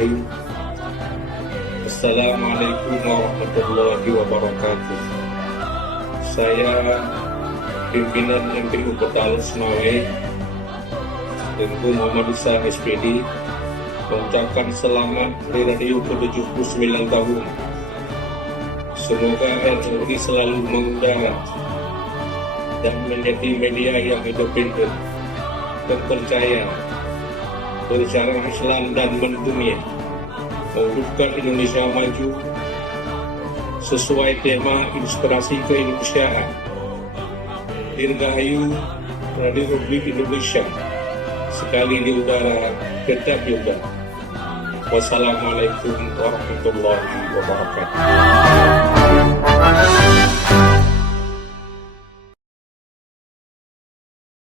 Bismillahirrahmanirrahim. Assalamualaikum warahmatullahi wabarakatuh. Saya pimpinan MPU Kota Lusmawe, Tengku Muhammad Isa SPD, mengucapkan selamat Hari Radio ke-79 tahun. Semoga RRI selalu mengudara dan menjadi media yang independen, terpercaya, bersyarah Islam dan mendunia, mewujudkan Indonesia maju sesuai tema inspirasi keindonesiaan. Dirgahayu Radio Republik Indonesia, sekali di udara, tetap di udara. Wassalamualaikum warahmatullahi wabarakatuh.